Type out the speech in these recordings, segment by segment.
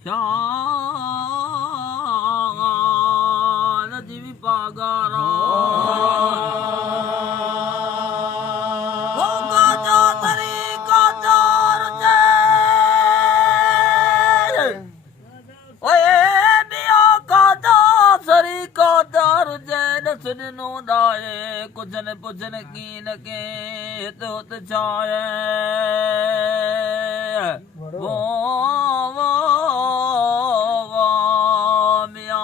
शान जीवी पागारा सुनो दाए कुछ न पुछन की न के तो छाए वो मिया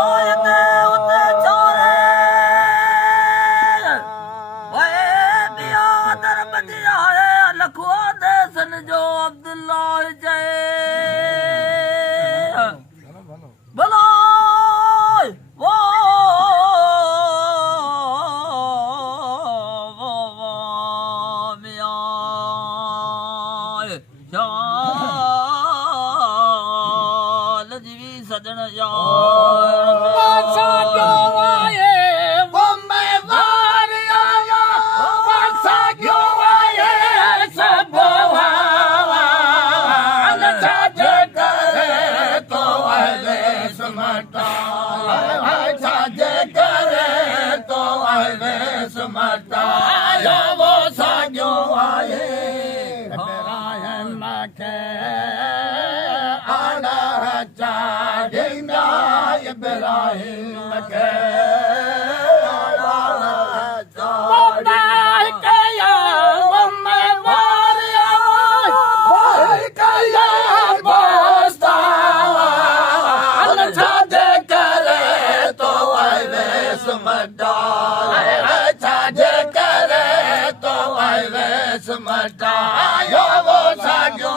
ओते उते छोरे ओए मिया दर बदिया है लखवा दे सन जो अब्दुल्ला जय भला सजन मटा यो वो साजो